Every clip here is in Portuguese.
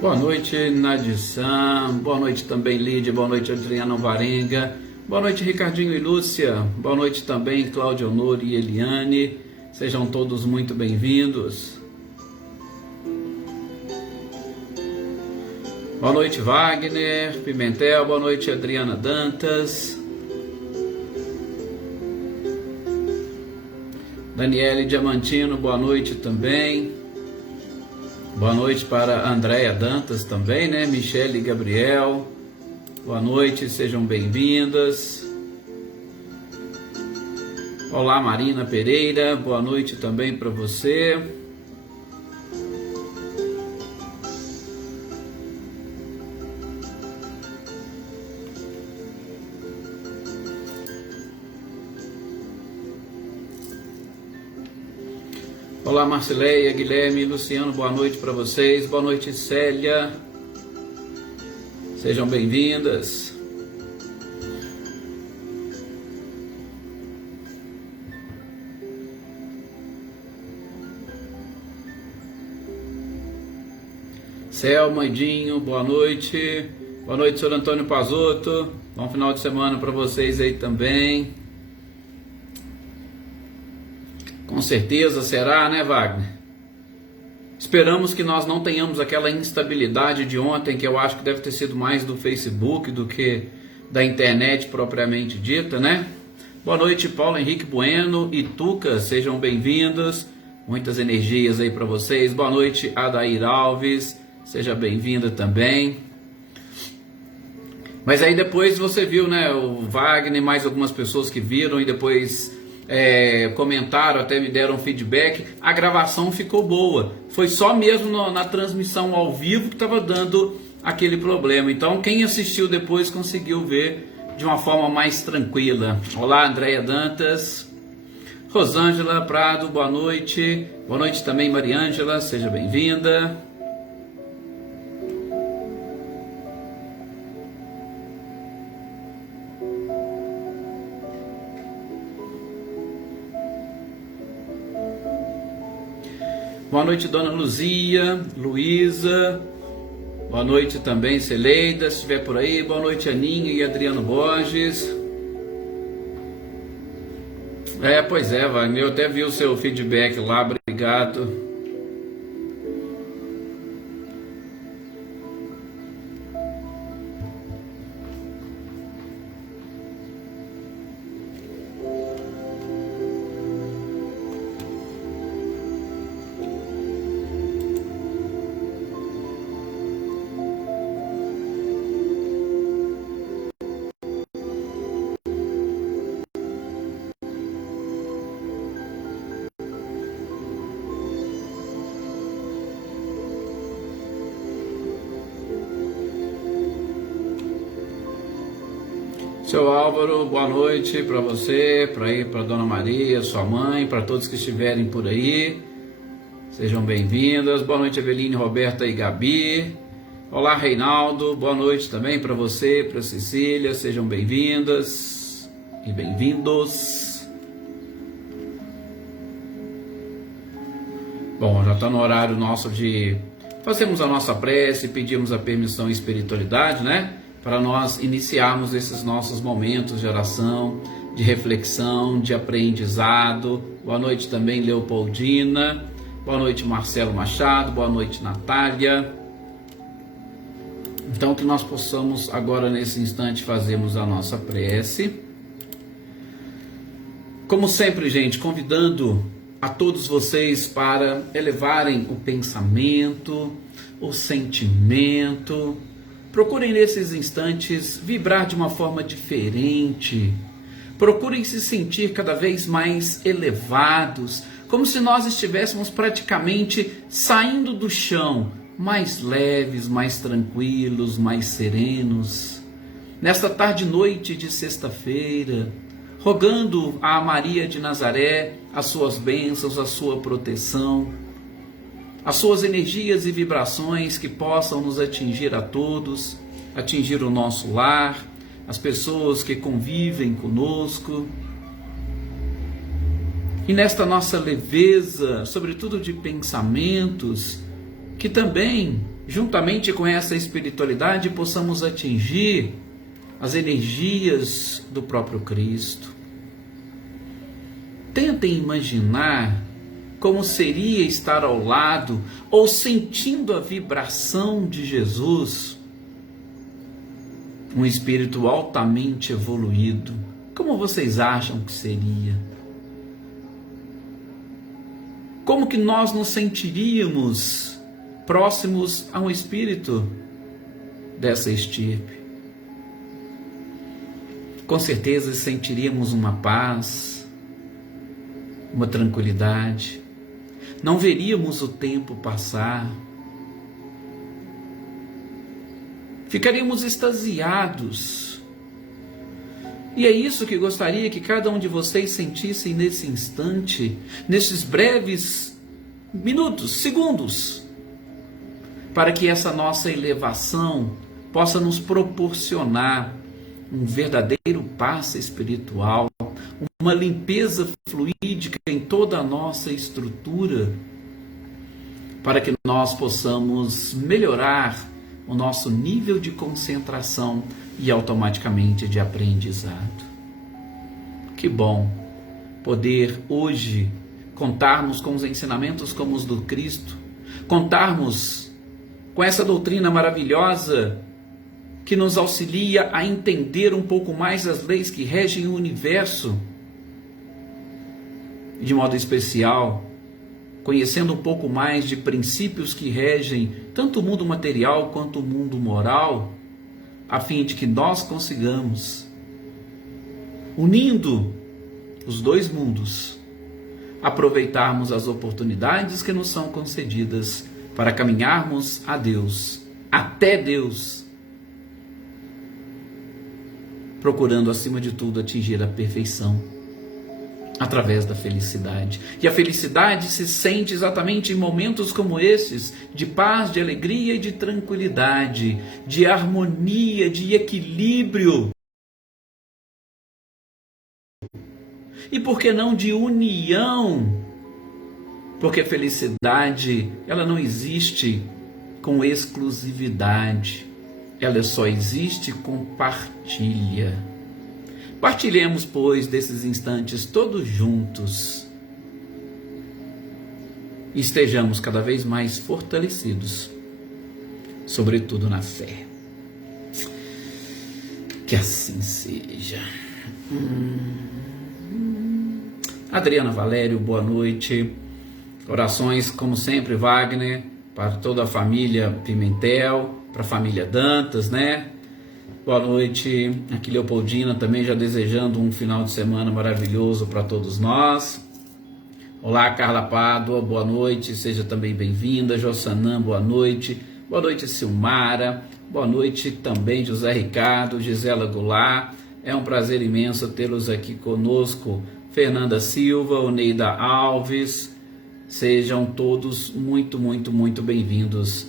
Boa noite, Nadisan. Boa noite também, Lídia. Boa noite, Adriana Varenga. Boa noite, Ricardinho e Lúcia. Boa noite também, Cláudia Honor e Eliane. Sejam todos muito bem-vindos. Boa noite, Wagner Pimentel. Boa noite, Adriana Dantas. Daniele Diamantino, boa noite também. Boa noite para Andréia Dantas também, né? Michele Gabriel, boa noite, sejam bem-vindas. Olá, Marina Pereira, boa noite também para você. Olá, Marcileia, Guilherme, Luciano, boa noite para vocês. Boa noite, Célia. Sejam bem-vindas. Selma, Edinho, boa noite. Boa noite, senhor Antônio Pazotto. Bom final de semana para vocês aí também. Com certeza será, né, Wagner? Esperamos que nós não tenhamos aquela instabilidade de ontem, que eu acho que deve ter sido mais do Facebook do que da internet propriamente dita, né? Boa noite, Paulo Henrique Bueno e Tuca, sejam bem-vindos. Muitas energias aí para vocês. Boa noite, Adair Alves, seja bem-vinda também. Mas aí depois você viu, né, o Wagner, mais algumas pessoas que viram e depois comentaram, até me deram feedback. A gravação ficou boa, foi só mesmo na transmissão ao vivo que estava dando aquele problema. Então quem assistiu depois conseguiu ver de uma forma mais tranquila. Olá, Andréia Dantas. Rosângela Prado, boa noite. Boa noite também, Mariângela, seja bem-vinda. Boa noite, Dona Luzia, Luísa. Boa noite também, Celeida, se estiver por aí. Boa noite, Aninha e Adriano Borges. Pois é, Wagner, eu até vi o seu feedback lá, obrigado. Seu Álvaro, boa noite para você, para Dona Maria, sua mãe, para todos que estiverem por aí. Sejam bem-vindas. Boa noite, Eveline, Roberta e Gabi. Olá, Reinaldo. Boa noite também para você, para Cecília. Sejam bem-vindas e bem-vindos. Bom, já está no horário nosso de fazermos a nossa prece, pedimos a permissão e espiritualidade, né? Para nós iniciarmos esses nossos momentos de oração, de reflexão, de aprendizado. Boa noite também, Leopoldina. Boa noite, Marcelo Machado. Boa noite, Natália. Então, que nós possamos agora, nesse instante, fazermos a nossa prece. Como sempre, gente, convidando a todos vocês para elevarem o pensamento, o sentimento. Procurem nesses instantes vibrar de uma forma diferente. Procurem se sentir cada vez mais elevados, como se nós estivéssemos praticamente saindo do chão, mais leves, mais tranquilos, mais serenos. Nesta tarde e noite de sexta-feira, rogando a Maria de Nazaré as suas bênçãos, a sua proteção, as suas energias e vibrações que possam nos atingir a todos, atingir o nosso lar, as pessoas que convivem conosco. E nesta nossa leveza, sobretudo de pensamentos, que também juntamente com essa espiritualidade, possamos atingir as energias do próprio Cristo. Tentem imaginar como seria estar ao lado ou sentindo a vibração de Jesus, um espírito altamente evoluído. Como vocês acham que seria? Como que nós nos sentiríamos próximos a um espírito dessa estirpe? Com certeza sentiríamos uma paz, uma tranquilidade. Não veríamos o tempo passar. Ficaríamos extasiados. E é isso que gostaria que cada um de vocês sentissem nesse instante, nesses breves minutos, segundos, para que essa nossa elevação possa nos proporcionar um verdadeiro passe espiritual, uma limpeza fluídica em toda a nossa estrutura, para que nós possamos melhorar o nosso nível de concentração e automaticamente de aprendizado. Que bom poder hoje contarmos com os ensinamentos como os do Cristo, contarmos com essa doutrina maravilhosa que nos auxilia a entender um pouco mais as leis que regem o universo, de modo especial, conhecendo um pouco mais de princípios que regem tanto o mundo material quanto o mundo moral, a fim de que nós consigamos, unindo os dois mundos, aproveitarmos as oportunidades que nos são concedidas para caminharmos a Deus, até Deus, procurando acima de tudo atingir a perfeição através da felicidade. E a felicidade se sente exatamente em momentos como esses, de paz, de alegria e de tranquilidade, de harmonia, de equilíbrio. E por que não de união? Porque a felicidade, ela não existe com exclusividade. Ela só existe com partilha. Partilhemos, pois, desses instantes todos juntos e estejamos cada vez mais fortalecidos, sobretudo na fé. Que assim seja. Adriana Valério, boa noite. Orações, como sempre, Wagner, para toda a família Pimentel, para a família Dantas, né? Boa noite, aqui Leopoldina também já desejando um final de semana maravilhoso para todos nós. Olá, Carla Pádua, boa noite, seja também bem-vinda. Jossanã, boa noite. Boa noite, Silmara. Boa noite também, José Ricardo, Gisela Goulart. É um prazer imenso tê-los aqui conosco. Fernanda Silva, Oneida Alves. Sejam todos muito, muito, muito bem-vindos.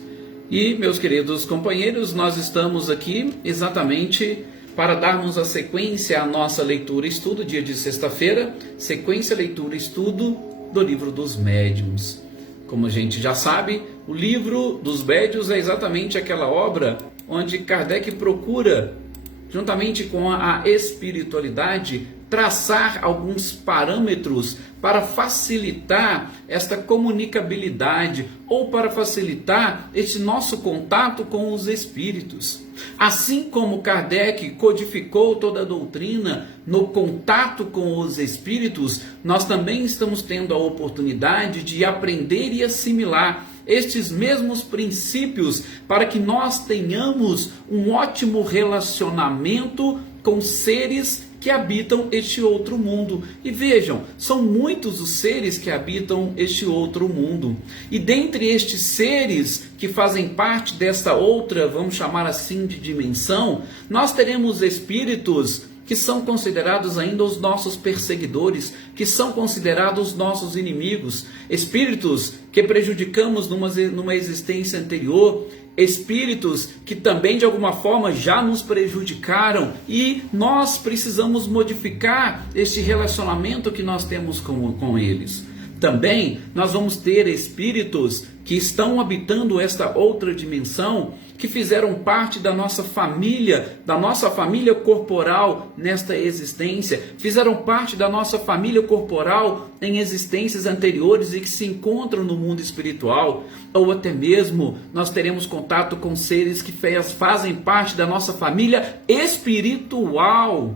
E, meus queridos companheiros, nós estamos aqui exatamente para darmos a sequência à nossa leitura e estudo, dia de sexta-feira, sequência, leitura e estudo do Livro dos Médiuns. Como a gente já sabe, o Livro dos Médiuns é exatamente aquela obra onde Kardec procura, juntamente com a espiritualidade, traçar alguns parâmetros para facilitar esta comunicabilidade ou para facilitar esse nosso contato com os espíritos. Assim como Kardec codificou toda a doutrina no contato com os espíritos, nós também estamos tendo a oportunidade de aprender e assimilar estes mesmos princípios para que nós tenhamos um ótimo relacionamento com seres que habitam este outro mundo. E vejam, são muitos os seres que habitam este outro mundo. E dentre estes seres que fazem parte desta outra, vamos chamar assim, de dimensão, nós teremos espíritos que são considerados ainda os nossos perseguidores, que são considerados nossos inimigos, espíritos que prejudicamos numa existência anterior, espíritos que também de alguma forma já nos prejudicaram, e nós precisamos modificar este relacionamento que nós temos com eles. Também nós vamos ter espíritos que estão habitando esta outra dimensão, que fizeram parte da nossa família corporal nesta existência, fizeram parte da nossa família corporal em existências anteriores e que se encontram no mundo espiritual, ou até mesmo nós teremos contato com seres que fazem parte da nossa família espiritual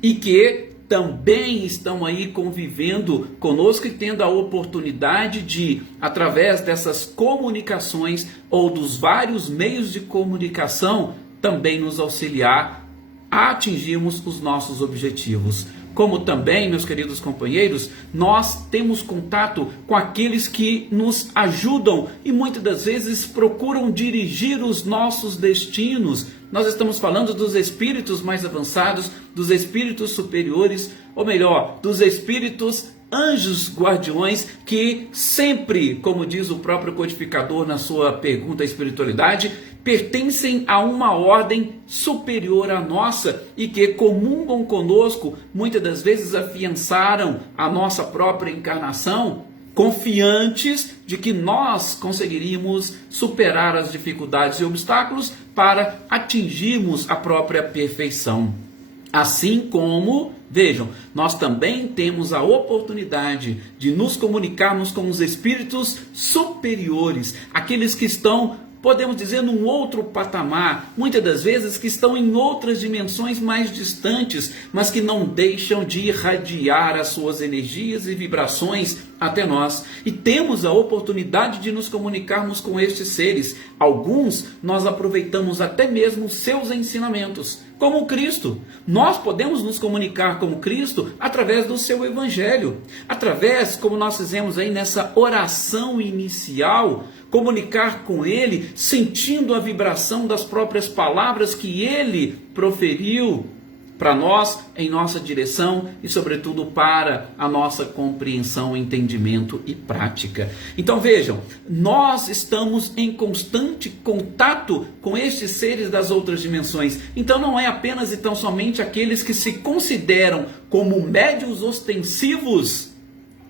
e que também estão aí convivendo conosco e tendo a oportunidade de, através dessas comunicações ou dos vários meios de comunicação, também nos auxiliar a atingirmos os nossos objetivos. Como também, meus queridos companheiros, nós temos contato com aqueles que nos ajudam e muitas das vezes procuram dirigir os nossos destinos. Nós estamos falando dos espíritos mais avançados, dos espíritos superiores, ou melhor, dos espíritos anjos guardiões que sempre, como diz o próprio codificador na sua pergunta à espiritualidade, pertencem a uma ordem superior à nossa e que comungam conosco, muitas das vezes afiançaram a nossa própria encarnação, confiantes de que nós conseguiríamos superar as dificuldades e obstáculos para atingirmos a própria perfeição. Assim como, vejam, nós também temos a oportunidade de nos comunicarmos com os espíritos superiores, aqueles que estão, podemos dizer, num outro patamar, muitas das vezes que estão em outras dimensões mais distantes, mas que não deixam de irradiar as suas energias e vibrações até nós. E temos a oportunidade de nos comunicarmos com estes seres. Alguns nós aproveitamos até mesmo seus ensinamentos, como Cristo. Nós podemos nos comunicar com Cristo através do seu evangelho, através, como nós fizemos aí nessa oração inicial, comunicar com Ele, sentindo a vibração das próprias palavras que Ele proferiu para nós, em nossa direção e, sobretudo, para a nossa compreensão, entendimento e prática. Então, vejam, nós estamos em constante contato com estes seres das outras dimensões. Então, não é apenas e tão somente aqueles que se consideram como médiuns ostensivos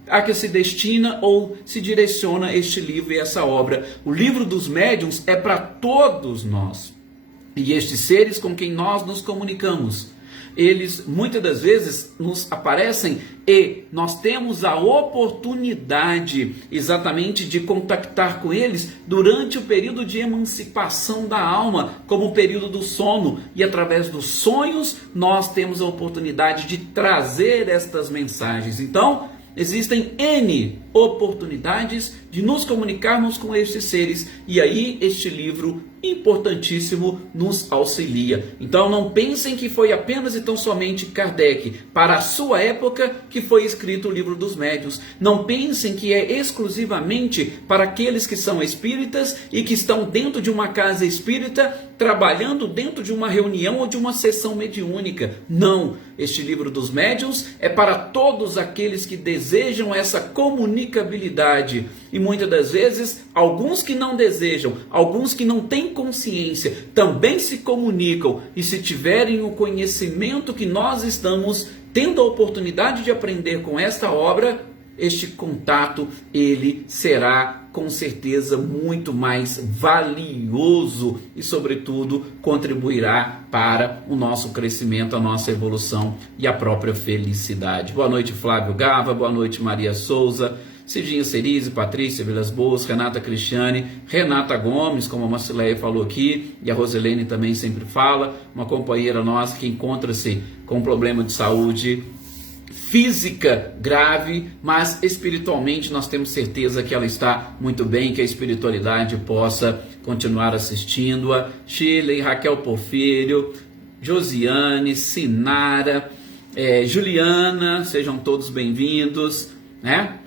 a que se destina ou se direciona este livro e essa obra. O livro dos médiuns é para todos nós. E estes seres com quem nós nos comunicamos, eles muitas das vezes nos aparecem e nós temos a oportunidade exatamente de contactar com eles durante o período de emancipação da alma, como o período do sono, e através dos sonhos nós temos a oportunidade de trazer estas mensagens. Então, existem N oportunidades de nos comunicarmos com estes seres, e aí este livro importantíssimo nos auxilia. Então não pensem que foi apenas e tão somente Kardec, para a sua época, que foi escrito o livro dos médiuns. Não pensem que é exclusivamente para aqueles que são espíritas e que estão dentro de uma casa espírita, trabalhando dentro de uma reunião ou de uma sessão mediúnica. Não, este livro dos médiuns é para todos aqueles que desejam essa comunicabilidade. E muitas das vezes, alguns que não desejam, alguns que não têm consciência, também se comunicam. E se tiverem o conhecimento que nós estamos tendo a oportunidade de aprender com esta obra, este contato, ele será com certeza muito mais valioso e, sobretudo, contribuirá para o nosso crescimento, a nossa evolução e a própria felicidade. Boa noite, Flávio Gava, boa noite, Maria Souza, Cidinha Cerise, Patrícia Vilas Boas, Renata Cristiane, Renata Gomes, como a Marcileia falou aqui, e a Roselene também sempre fala, uma companheira nossa que encontra-se com um problema de saúde física grave, mas espiritualmente nós temos certeza que ela está muito bem, que a espiritualidade possa continuar assistindo-a. Shirley, Raquel Porfírio, Josiane, Sinara, Juliana, sejam todos bem-vindos, né?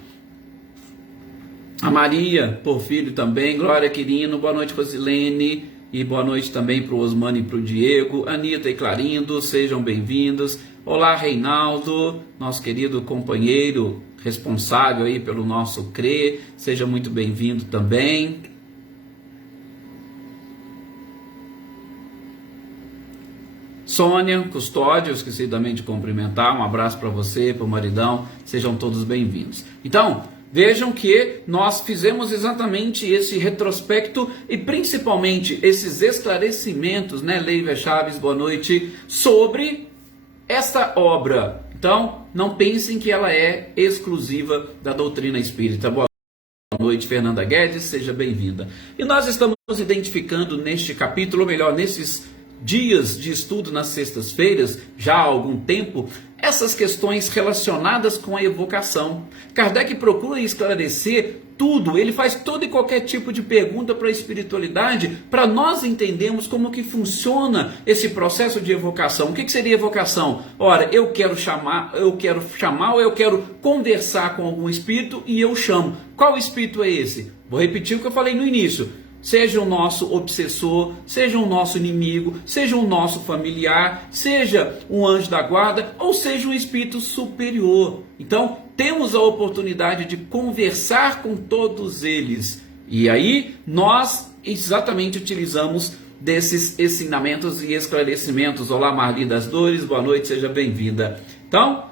A Maria Porfírio também, Glória Quirino, boa noite, Rosilene, e boa noite também para o Osmano e para o Diego, Anitta e Clarindo, sejam bem-vindos. Olá, Reinaldo, nosso querido companheiro responsável aí pelo nosso CRE, seja muito bem-vindo também. Sônia, Custódio, eu esqueci também de cumprimentar, um abraço para você, para o maridão, sejam todos bem-vindos. Então, vejam que nós fizemos exatamente esse retrospecto e principalmente esses esclarecimentos, né, Leiva Chaves, boa noite, sobre esta obra. Então, não pensem que ela é exclusiva da doutrina espírita. Boa noite, Fernanda Guedes, seja bem-vinda. E nós estamos identificando neste capítulo, ou melhor, nesses dias de estudo nas sextas-feiras, já há algum tempo, essas questões relacionadas com a evocação. Kardec procura esclarecer tudo, ele faz todo e qualquer tipo de pergunta para a espiritualidade, para nós entendermos como que funciona esse processo de evocação. O que seria evocação? Ora, eu quero chamar ou eu quero conversar com algum espírito e eu chamo. Qual espírito é esse? Vou repetir o que eu falei no início. Seja o nosso obsessor, seja o nosso inimigo, seja o nosso familiar, seja um anjo da guarda ou seja um espírito superior. Então, temos a oportunidade de conversar com todos eles. E aí, nós exatamente utilizamos desses ensinamentos e esclarecimentos. Olá, Marli das Dores, boa noite, seja bem-vinda. Então,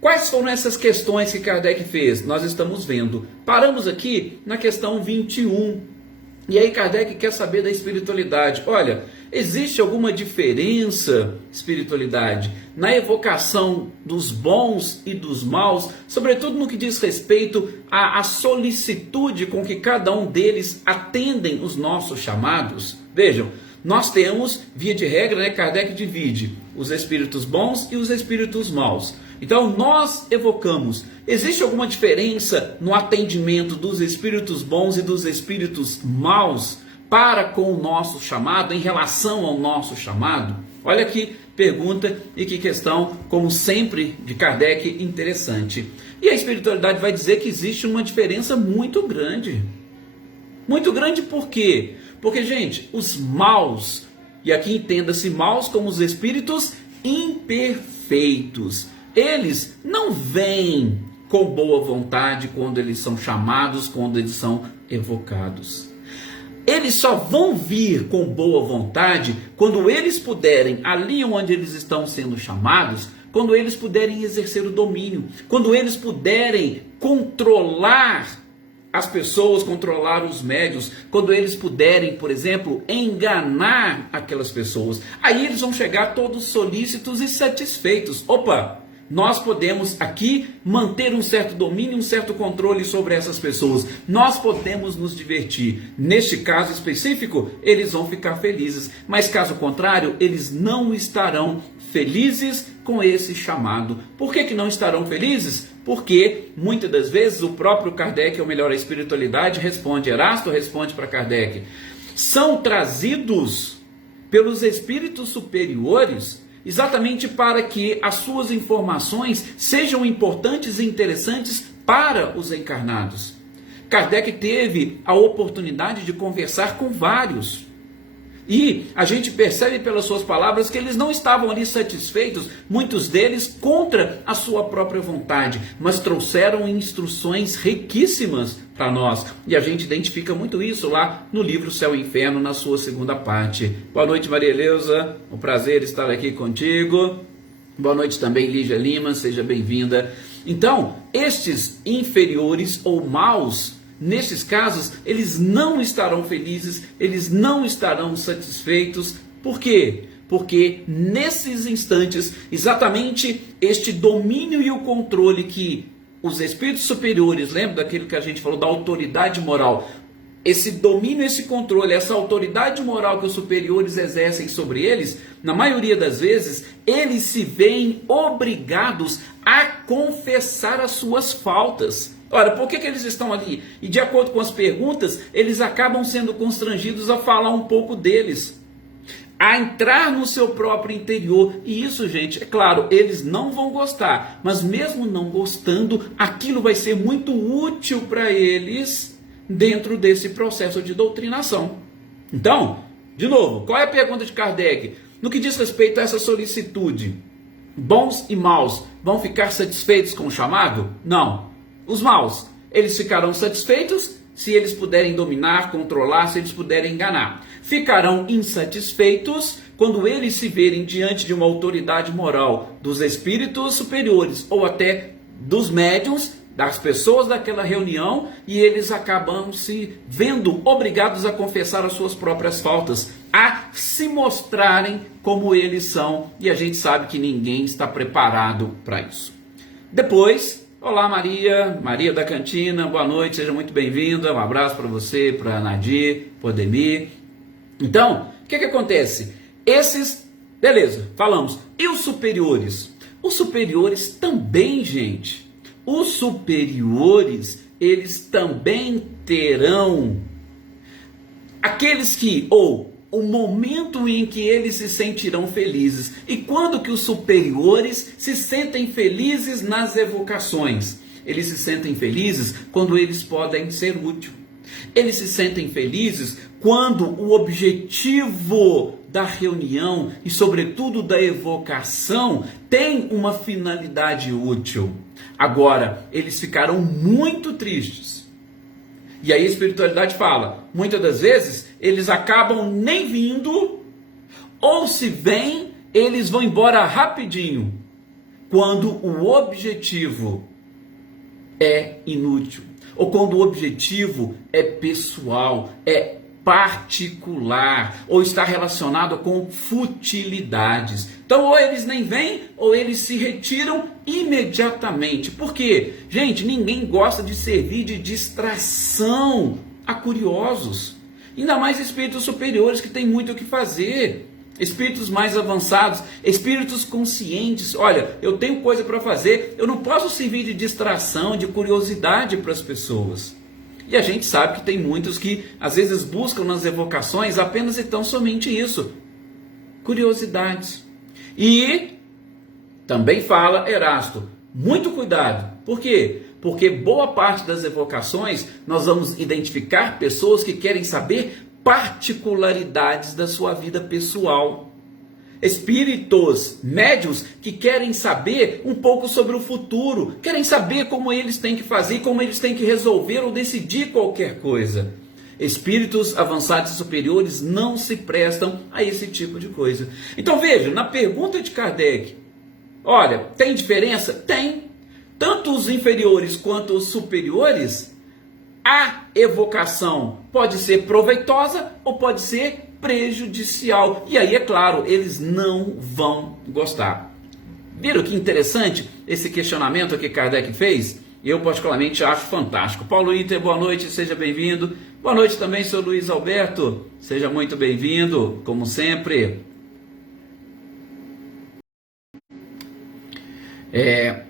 quais foram essas questões que Kardec fez? Nós estamos vendo. Paramos aqui na questão 21. E aí Kardec quer saber da espiritualidade. Olha, existe alguma diferença, espiritualidade, na evocação dos bons e dos maus, sobretudo no que diz respeito à solicitude com que cada um deles atendem os nossos chamados? Vejam, nós temos, via de regra, né, Kardec divide os espíritos bons e os espíritos maus. Então nós evocamos. Existe alguma diferença no atendimento dos espíritos bons e dos espíritos maus para com o nosso chamado, em relação ao nosso chamado? Olha que pergunta e que questão, como sempre, de Kardec, interessante. E a espiritualidade vai dizer que existe uma diferença muito grande. Muito grande por quê? Porque, gente, os maus, e aqui entenda-se maus como os espíritos imperfeitos, eles não vêm com boa vontade quando eles são chamados, quando eles são evocados. Eles só vão vir com boa vontade quando eles puderem, ali onde eles estão sendo chamados, quando eles puderem exercer o domínio, quando eles puderem controlar as pessoas, controlar os médiuns, quando eles puderem, por exemplo, enganar aquelas pessoas. Aí eles vão chegar todos solícitos e satisfeitos. Opa! Nós podemos aqui manter um certo domínio, um certo controle sobre essas pessoas. Nós podemos nos divertir. Neste caso específico, eles vão ficar felizes. Mas caso contrário, eles não estarão felizes com esse chamado. Por que não estarão felizes? Porque muitas das vezes o próprio Kardec, ou melhor, a espiritualidade responde, Erasto responde para Kardec, são trazidos pelos espíritos superiores exatamente para que as suas informações sejam importantes e interessantes para os encarnados. Kardec teve a oportunidade de conversar com vários. E a gente percebe pelas suas palavras que eles não estavam ali satisfeitos, muitos deles contra a sua própria vontade, mas trouxeram instruções riquíssimas para nós. E a gente identifica muito isso lá no livro Céu e Inferno, na sua segunda parte. Boa noite, Maria Eleusa, um prazer estar aqui contigo. Boa noite também, Lígia Lima, seja bem-vinda. Então, estes inferiores ou maus, nesses casos, eles não estarão felizes, eles não estarão satisfeitos. Por quê? Porque nesses instantes, exatamente este domínio e o controle que os espíritos superiores, lembra daquilo que a gente falou da autoridade moral, esse domínio, esse controle, essa autoridade moral que os superiores exercem sobre eles, na maioria das vezes, eles se veem obrigados a confessar as suas faltas. Ora, por que eles estão ali? E de acordo com as perguntas, eles acabam sendo constrangidos a falar um pouco deles, a entrar no seu próprio interior. E isso, gente, é claro, eles não vão gostar, mas mesmo não gostando, aquilo vai ser muito útil para eles dentro desse processo de doutrinação. Então, de novo, qual é a pergunta de Kardec? No que diz respeito a essa solicitude, bons e maus vão ficar satisfeitos com o chamado? Não. Os maus, eles ficarão satisfeitos se eles puderem dominar, controlar, se eles puderem enganar. Ficarão insatisfeitos quando eles se verem diante de uma autoridade moral dos espíritos superiores ou até dos médiuns, das pessoas daquela reunião, e eles acabam se vendo obrigados a confessar as suas próprias faltas, a se mostrarem como eles são, e a gente sabe que ninguém está preparado para isso. Depois, olá Maria, Maria da Cantina, boa noite, seja muito bem-vinda, um abraço para você, para Nadir, para Odemir. Então, o que acontece? Beleza, falamos, e os superiores? Os superiores também, gente, os superiores, eles também terão aqueles que, ou o momento em que eles se sentirão felizes. E quando que os superiores se sentem felizes nas evocações? Eles se sentem felizes quando eles podem ser úteis. Eles se sentem felizes quando o objetivo da reunião e sobretudo da evocação tem uma finalidade útil. Agora, eles ficaram muito tristes. E aí a espiritualidade fala, muitas das vezes eles acabam nem vindo, ou se vêm, eles vão embora rapidinho, quando o objetivo é inútil, ou quando o objetivo é pessoal, é particular, ou está relacionado com futilidades. Então, ou eles nem vêm, ou eles se retiram imediatamente. Por quê? Gente, ninguém gosta de servir de distração a curiosos. Ainda mais espíritos superiores que têm muito o que fazer. Espíritos mais avançados, espíritos conscientes. Olha, eu tenho coisa para fazer, eu não posso servir de distração, de curiosidade para as pessoas. E a gente sabe que tem muitos que às vezes buscam nas evocações apenas e tão somente isso, curiosidades. E também fala Erasto, muito cuidado. Por quê? Porque boa parte das evocações nós vamos identificar pessoas que querem saber particularidades da sua vida pessoal. Espíritos médios que querem saber um pouco sobre o futuro, querem saber como eles têm que fazer, como eles têm que resolver ou decidir qualquer coisa. Espíritos avançados e superiores não se prestam a esse tipo de coisa. Então veja, na pergunta de Kardec, olha, tem diferença? Tem. Tanto os inferiores quanto os superiores, a evocação pode ser proveitosa ou pode ser prejudicial. E aí, é claro, eles não vão gostar. Viram que interessante esse questionamento que Kardec fez? Eu particularmente acho fantástico. Paulo Inter, boa noite, seja bem-vindo. Boa noite também, seu Luiz Alberto. Seja muito bem-vindo, como sempre.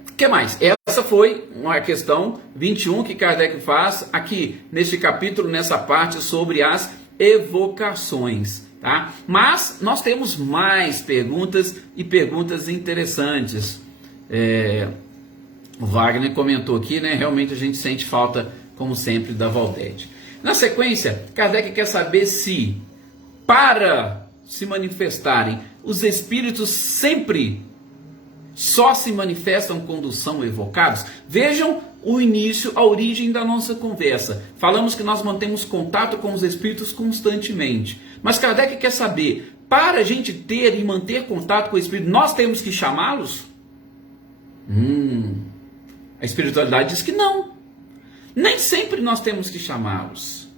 O que mais? Essa foi uma questão 21 que Kardec faz aqui neste capítulo, nessa parte sobre as evocações, tá? Mas nós temos mais perguntas e perguntas interessantes. O Wagner comentou aqui, né? Realmente a gente sente falta, como sempre, da Valdete. Na sequência, Kardec quer saber se, para se manifestarem, os espíritos sempre só se manifestam quando são evocados. Vejam o início, a origem da nossa conversa. Falamos que nós mantemos contato com os espíritos constantemente. Mas Kardec quer saber, para a gente ter e manter contato com o espírito, nós temos que chamá-los? A espiritualidade diz que não. Nem sempre nós temos que chamá-los.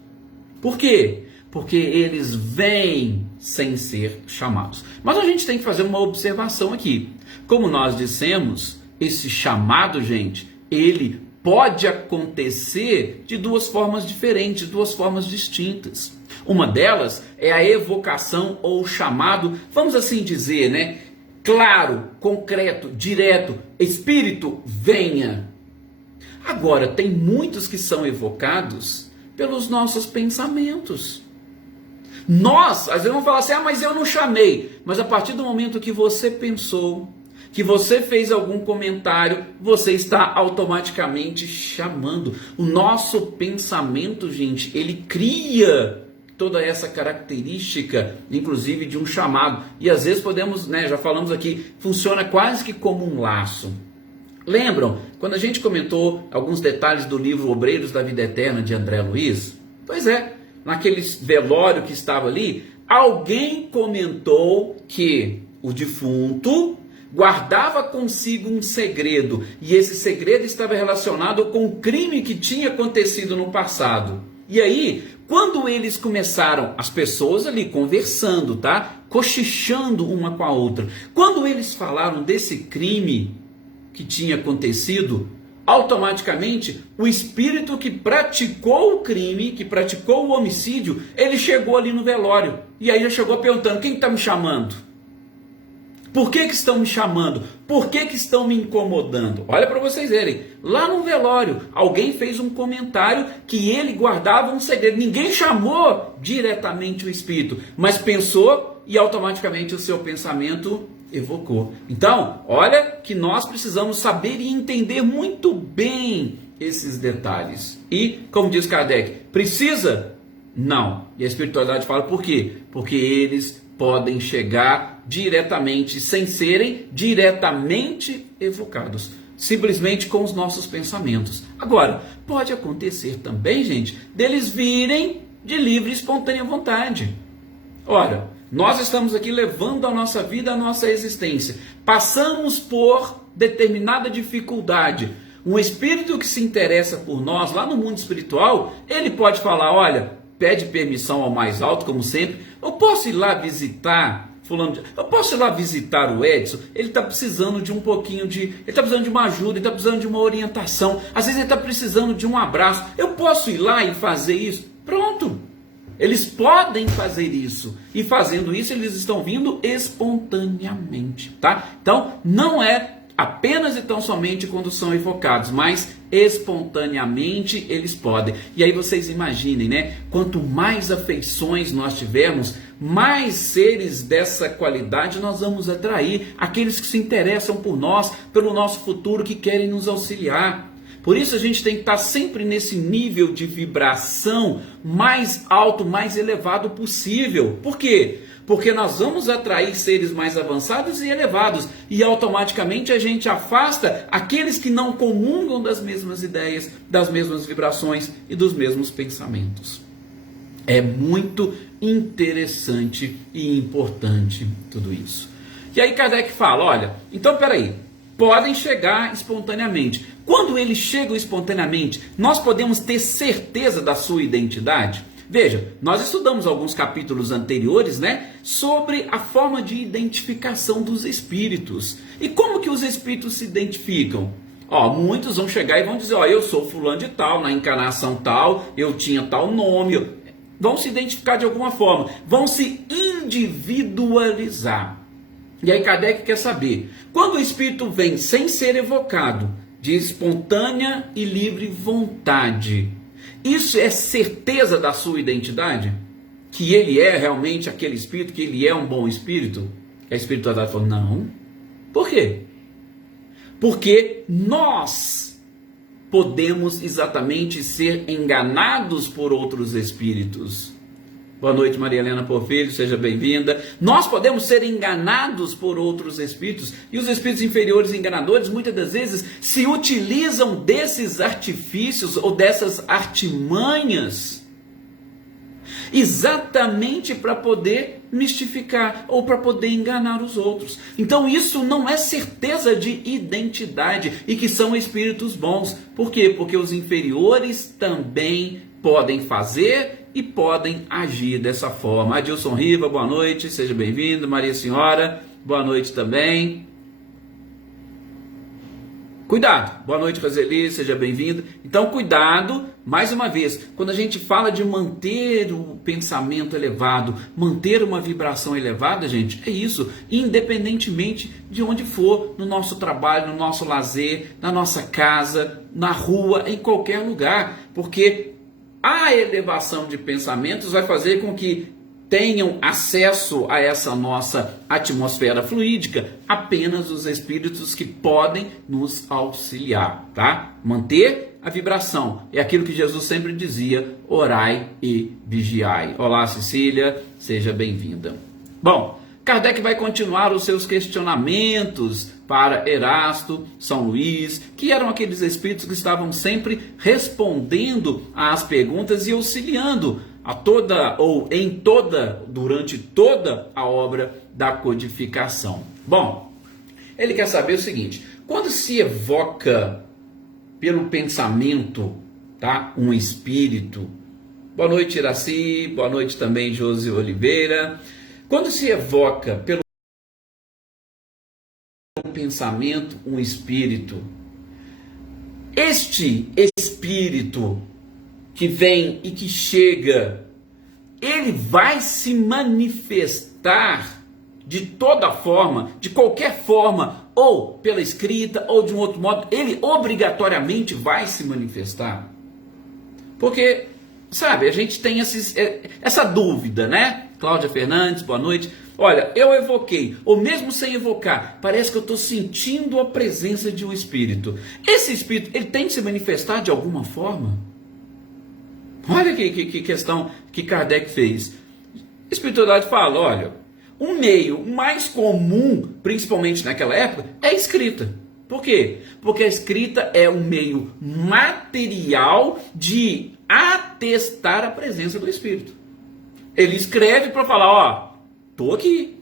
Por quê? Porque eles vêm sem ser chamados. Mas a gente tem que fazer uma observação aqui. Como nós dissemos, esse chamado, gente, ele pode acontecer de duas formas diferentes, duas formas distintas. Uma delas é a evocação ou chamado, vamos assim dizer, né? Claro, concreto, direto, espírito, venha. Agora, tem muitos que são evocados pelos nossos pensamentos. Nós, às vezes vamos falar assim, mas eu não chamei. Mas a partir do momento que você pensou, que você fez algum comentário, você está automaticamente chamando. O nosso pensamento, gente, ele cria toda essa característica, inclusive de um chamado. E às vezes podemos, né, já falamos aqui, funciona quase que como um laço. Lembram quando a gente comentou alguns detalhes do livro Obreiros da Vida Eterna de André Luiz? Pois é, naquele velório que estava ali, alguém comentou que o defunto guardava consigo um segredo, e esse segredo estava relacionado com o crime que tinha acontecido no passado. E aí, quando eles começaram, as pessoas ali conversando, tá? Cochichando uma com a outra. Quando eles falaram desse crime que tinha acontecido, automaticamente o espírito que praticou o crime, que praticou o homicídio, ele chegou ali no velório. E aí já chegou perguntando: quem está me chamando? Por que estão me chamando? Por que estão me incomodando? Olha para vocês verem, lá no velório, alguém fez um comentário que ele guardava um segredo. Ninguém chamou diretamente o espírito, mas pensou e automaticamente o seu pensamento evocou. Então, olha que nós precisamos saber e entender muito bem esses detalhes. E, como diz Kardec, precisa? Não. E a espiritualidade fala por quê? Porque eles podem chegar diretamente, sem serem diretamente evocados, simplesmente com os nossos pensamentos. Agora, pode acontecer também, gente, deles virem de livre e espontânea vontade. Ora, nós estamos aqui levando a nossa vida, a nossa existência. Passamos por determinada dificuldade. Um espírito que se interessa por nós lá no mundo espiritual, ele pode falar: olha, pede permissão ao mais alto, como sempre. Eu posso ir lá visitar fulano? Eu posso ir lá visitar o Edson? Ele está precisando de um pouquinho de... Ele está precisando de uma ajuda, ele está precisando de uma orientação. Às vezes ele está precisando de um abraço. Eu posso ir lá e fazer isso? Pronto. Eles podem fazer isso. E fazendo isso, eles estão vindo espontaneamente, tá? Então, não é apenas e tão somente quando são evocados, mas espontaneamente eles podem. E aí vocês imaginem, né? Quanto mais afeições nós tivermos, mais seres dessa qualidade nós vamos atrair, aqueles que se interessam por nós, pelo nosso futuro, que querem nos auxiliar. Por isso a gente tem que estar sempre nesse nível de vibração mais alto, mais elevado possível. Por quê? Porque nós vamos atrair seres mais avançados e elevados, e automaticamente a gente afasta aqueles que não comungam das mesmas ideias, das mesmas vibrações e dos mesmos pensamentos. É muito interessante e importante tudo isso. E aí Kardec fala: olha, então peraí, podem chegar espontaneamente. Quando eles chegam espontaneamente, nós podemos ter certeza da sua identidade? Veja, nós estudamos alguns capítulos anteriores, né, sobre a forma de identificação dos espíritos. E como que os espíritos se identificam? Muitos vão chegar e vão dizer: eu sou fulano de tal, na encarnação tal, eu tinha tal nome. Vão se identificar de alguma forma, vão se individualizar. E aí Kardec quer saber, quando o espírito vem sem ser evocado, de espontânea e livre vontade, isso é certeza da sua identidade? Que ele é realmente aquele espírito, que ele é um bom espírito? A espiritualidade falou: não. Por quê? Porque nós podemos exatamente ser enganados por outros espíritos. Boa noite, Maria Helena Porfírio, seja bem-vinda. Nós podemos ser enganados por outros espíritos, e os espíritos inferiores enganadores muitas das vezes se utilizam desses artifícios ou dessas artimanhas exatamente para poder mistificar ou para poder enganar os outros. Então isso não é certeza de identidade e que são espíritos bons. Por quê? Porque os inferiores também podem fazer e podem agir dessa forma. Adilson Riva, boa noite, seja bem-vindo. Maria Senhora, boa noite também. Cuidado, boa noite, Roseli, seja bem-vindo. Então, cuidado, mais uma vez, quando a gente fala de manter o pensamento elevado, manter uma vibração elevada, gente, é isso, independentemente de onde for, no nosso trabalho, no nosso lazer, na nossa casa, na rua, em qualquer lugar, porque a elevação de pensamentos vai fazer com que tenham acesso a essa nossa atmosfera fluídica apenas os espíritos que podem nos auxiliar, tá? Manter a vibração é aquilo que Jesus sempre dizia: orai e vigiai. Olá, Cecília, seja bem-vinda. Bom, Kardec vai continuar os seus questionamentos para Erasto, São Luís, que eram aqueles espíritos que estavam sempre respondendo às perguntas e auxiliando a toda ou em toda, durante toda a obra da codificação. Bom, ele quer saber o seguinte: quando se evoca pelo pensamento, tá, um espírito. Boa noite, Iraci, boa noite também, Josi Oliveira. Quando se evoca pelo pensamento um espírito, este espírito que vem e que chega, ele vai se manifestar de toda forma, de qualquer forma, ou pela escrita, ou de um outro modo, ele obrigatoriamente vai se manifestar. Porque, sabe, a gente tem essa dúvida, né? Cláudia Fernandes, boa noite. Olha, eu evoquei, ou mesmo sem evocar, parece que eu estou sentindo a presença de um espírito. Esse espírito, ele tem que se manifestar de alguma forma? Olha que questão que Kardec fez. A espiritualidade fala, olha, o meio mais comum, principalmente naquela época, é a escrita. Por quê? Porque a escrita é um meio material de atestar a presença do espírito. Ele escreve para falar, ó, estou aqui.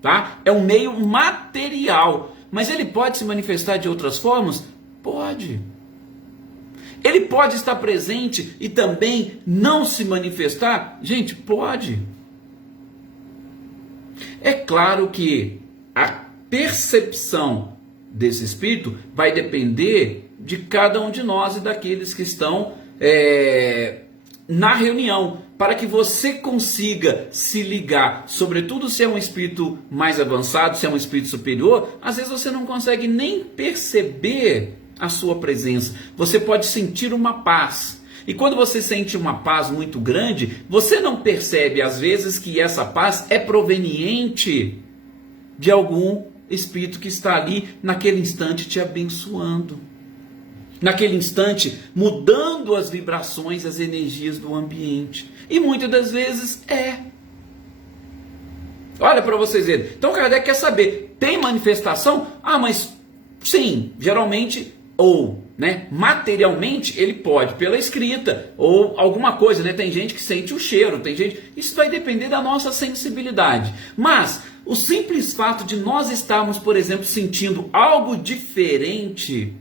Tá? É um meio material. Mas ele pode se manifestar de outras formas? Pode. Ele pode estar presente e também não se manifestar? Gente, pode. É claro que a percepção desse espírito vai depender de cada um de nós e daqueles que estão na reunião, para que você consiga se ligar, sobretudo se é um espírito mais avançado, se é um espírito superior, às vezes você não consegue nem perceber a sua presença. Você pode sentir uma paz. E quando você sente uma paz muito grande, você não percebe às vezes que essa paz é proveniente de algum espírito que está ali naquele instante te abençoando. Naquele instante mudando as vibrações, as energias do ambiente. E muitas das vezes é. Olha para vocês verem. Então Kardec quer saber, tem manifestação? Ah, mas sim, geralmente ou, né, materialmente ele pode pela escrita ou alguma coisa, né? Tem gente que sente o cheiro, tem gente, isso vai depender da nossa sensibilidade. Mas o simples fato de nós estarmos, por exemplo, sentindo algo diferente,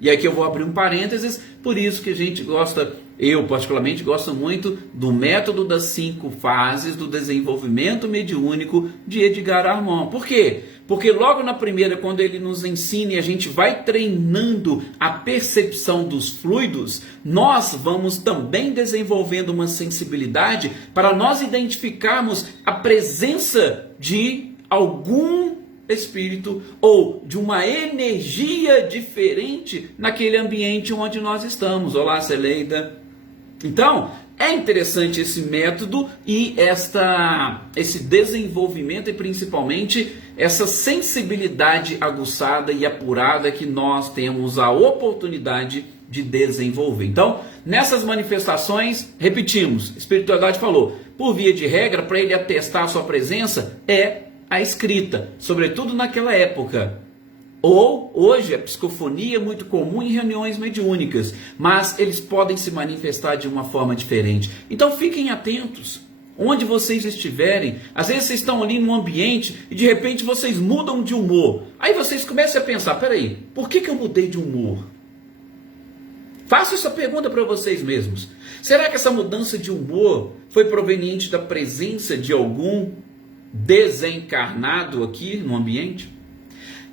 e aqui eu vou abrir um parênteses, por isso que a gente gosta, eu particularmente gosto muito do método das 5 fases do desenvolvimento mediúnico de Edgar Armand. Por quê? Porque logo na primeira, quando ele nos ensina e a gente vai treinando a percepção dos fluidos, nós vamos também desenvolvendo uma sensibilidade para nós identificarmos a presença de algum espírito ou de uma energia diferente naquele ambiente onde nós estamos. Olá, Celeida. Então, é interessante esse método e esse desenvolvimento e principalmente essa sensibilidade aguçada e apurada que nós temos a oportunidade de desenvolver. Então, nessas manifestações, repetimos, a espiritualidade falou, por via de regra, para ele atestar a sua presença, é a escrita, sobretudo naquela época. Ou, hoje, a psicofonia é muito comum em reuniões mediúnicas, mas eles podem se manifestar de uma forma diferente. Então fiquem atentos, onde vocês estiverem. Às vezes vocês estão ali num ambiente e de repente vocês mudam de humor. Aí vocês começam a pensar, peraí, por que eu mudei de humor? Faço essa pergunta para vocês mesmos. Será que essa mudança de humor foi proveniente da presença de algum desencarnado aqui no ambiente?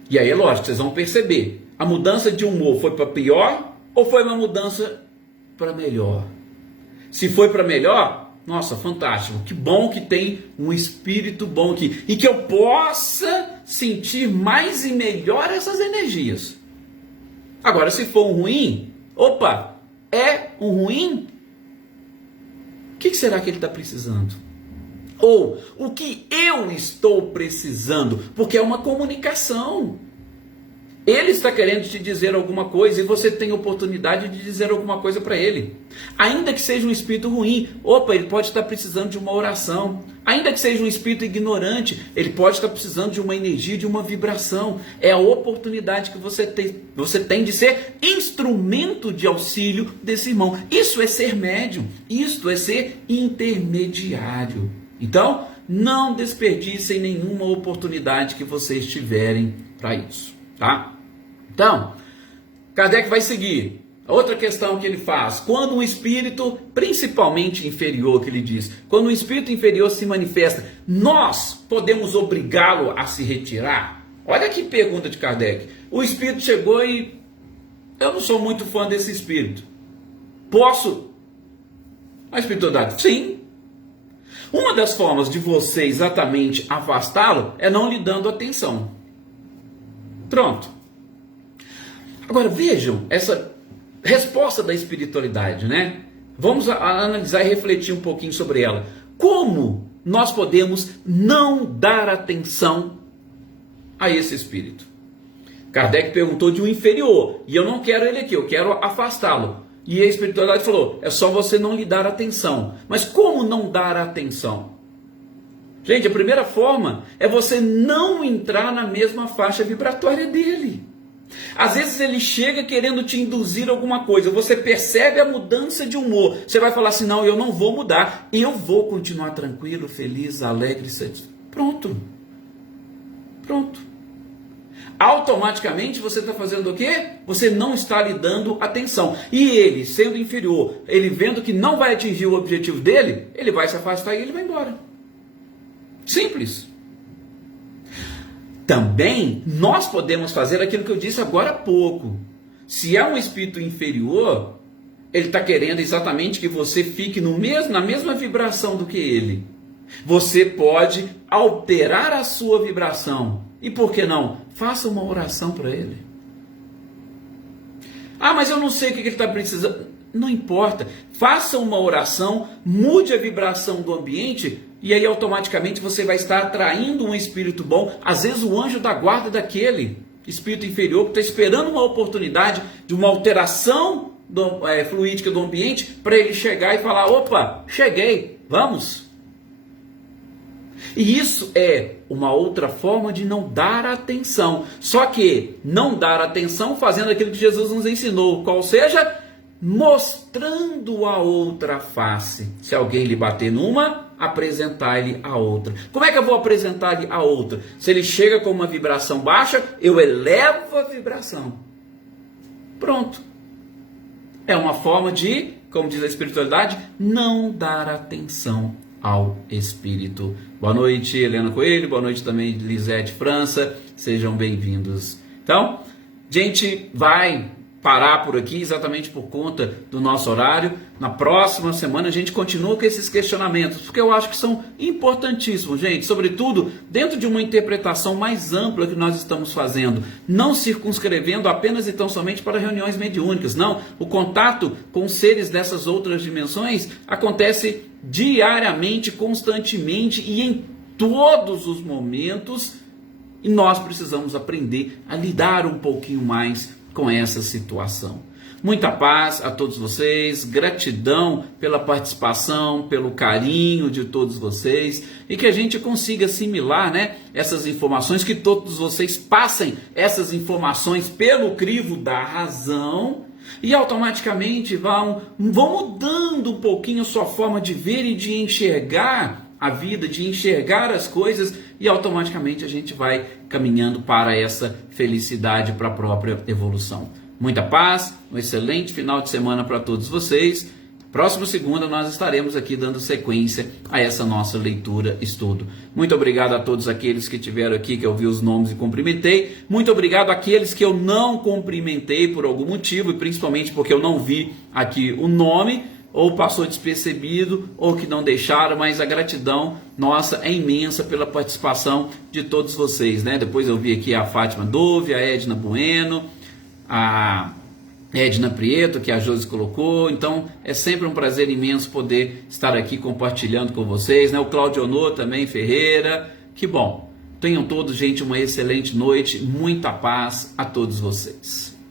E aí é lógico, vocês vão perceber, a mudança de humor foi para pior ou foi uma mudança para melhor? Se foi para melhor, nossa, fantástico, que bom que tem um espírito bom aqui e que eu possa sentir mais e melhor essas energias. Agora, se for um ruim, opa, é um ruim? O que será que ele está precisando? Ou o que eu estou precisando? Porque é uma comunicação. Ele está querendo te dizer alguma coisa e você tem oportunidade de dizer alguma coisa para ele. Ainda que seja um espírito ruim, opa, ele pode estar precisando de uma oração. Ainda que seja um espírito ignorante, ele pode estar precisando de uma energia, de uma vibração. É a oportunidade que você tem de ser instrumento de auxílio desse irmão. Isso é ser médium, isso é ser intermediário. Então, não desperdicem nenhuma oportunidade que vocês tiverem para isso, tá? Então, Kardec vai seguir. Outra questão que ele faz, quando um espírito, principalmente inferior, que ele diz, quando um espírito inferior se manifesta, nós podemos obrigá-lo a se retirar? Olha que pergunta de Kardec. O espírito chegou e eu não sou muito fã desse espírito. Posso? A espiritualidade, sim. Uma das formas de você exatamente afastá-lo é não lhe dando atenção. Pronto. Agora vejam essa resposta da espiritualidade, né? Vamos analisar e refletir um pouquinho sobre ela. Como nós podemos não dar atenção a esse espírito? Kardec perguntou de um inferior, e eu não quero ele aqui, eu quero afastá-lo. E a espiritualidade falou, é só você não lhe dar atenção. Mas como não dar atenção? Gente, a primeira forma é você não entrar na mesma faixa vibratória dele. Às vezes ele chega querendo te induzir alguma coisa, você percebe a mudança de humor, você vai falar assim, não, eu não vou mudar, eu vou continuar tranquilo, feliz, alegre, satisfeito. Pronto. Automaticamente você está fazendo o quê? Você não está lhe dando atenção. E ele, sendo inferior, ele vendo que não vai atingir o objetivo dele, ele vai se afastar e ele vai embora. Simples. Também nós podemos fazer aquilo que eu disse agora há pouco. Se é um espírito inferior, ele está querendo exatamente que você fique na mesma vibração do que ele. Você pode alterar a sua vibração. E por que não? Faça uma oração para ele. Ah, mas eu não sei o que ele está precisando. Não importa. Faça uma oração, mude a vibração do ambiente e aí automaticamente você vai estar atraindo um espírito bom. Às vezes o anjo da guarda daquele espírito inferior que está esperando uma oportunidade de uma alteração fluídica do ambiente para ele chegar e falar, opa, cheguei, vamos. E isso é uma outra forma de não dar atenção. Só que não dar atenção fazendo aquilo que Jesus nos ensinou, qual seja, mostrando a outra face. Se alguém lhe bater numa, apresentar-lhe a outra. Como é que eu vou apresentar-lhe a outra? Se ele chega com uma vibração baixa, eu elevo a vibração. Pronto. É uma forma de, como diz a espiritualidade, não dar atenção ao espírito. Boa noite, Helena Coelho. Boa noite também, Lisete França. Sejam bem-vindos. Então, a gente vai parar por aqui exatamente por conta do nosso horário. Na próxima semana a gente continua com esses questionamentos, porque eu acho que são importantíssimos, gente, sobretudo dentro de uma interpretação mais ampla que nós estamos fazendo, não circunscrevendo apenas e tão somente para reuniões mediúnicas, não, o contato com seres dessas outras dimensões acontece diariamente, constantemente e em todos os momentos, e nós precisamos aprender a lidar um pouquinho mais com essa situação. Muita paz a todos vocês, gratidão pela participação, pelo carinho de todos vocês, e que a gente consiga assimilar, essas informações, que todos vocês passem essas informações pelo crivo da razão, e automaticamente vão mudando um pouquinho a sua forma de ver e de enxergar a vida, de enxergar as coisas, e automaticamente a gente vai caminhando para essa felicidade, para a própria evolução. Muita paz, um excelente final de semana para todos vocês. Próxima segunda nós estaremos aqui dando sequência a essa nossa leitura, estudo. Muito obrigado a todos aqueles que estiveram aqui, que eu vi os nomes e cumprimentei. Muito obrigado àqueles que eu não cumprimentei por algum motivo, e principalmente porque eu não vi aqui o nome, ou passou despercebido, ou que não deixaram, mas a gratidão nossa é imensa pela participação de todos vocês, Depois eu vi aqui a Fátima Dove, a Edna Bueno, a Edna Prieto, que a Josi colocou. Então é sempre um prazer imenso poder estar aqui compartilhando com vocês, o Claudio Honor também, Ferreira, que bom. Tenham todos, gente, uma excelente noite, muita paz a todos vocês.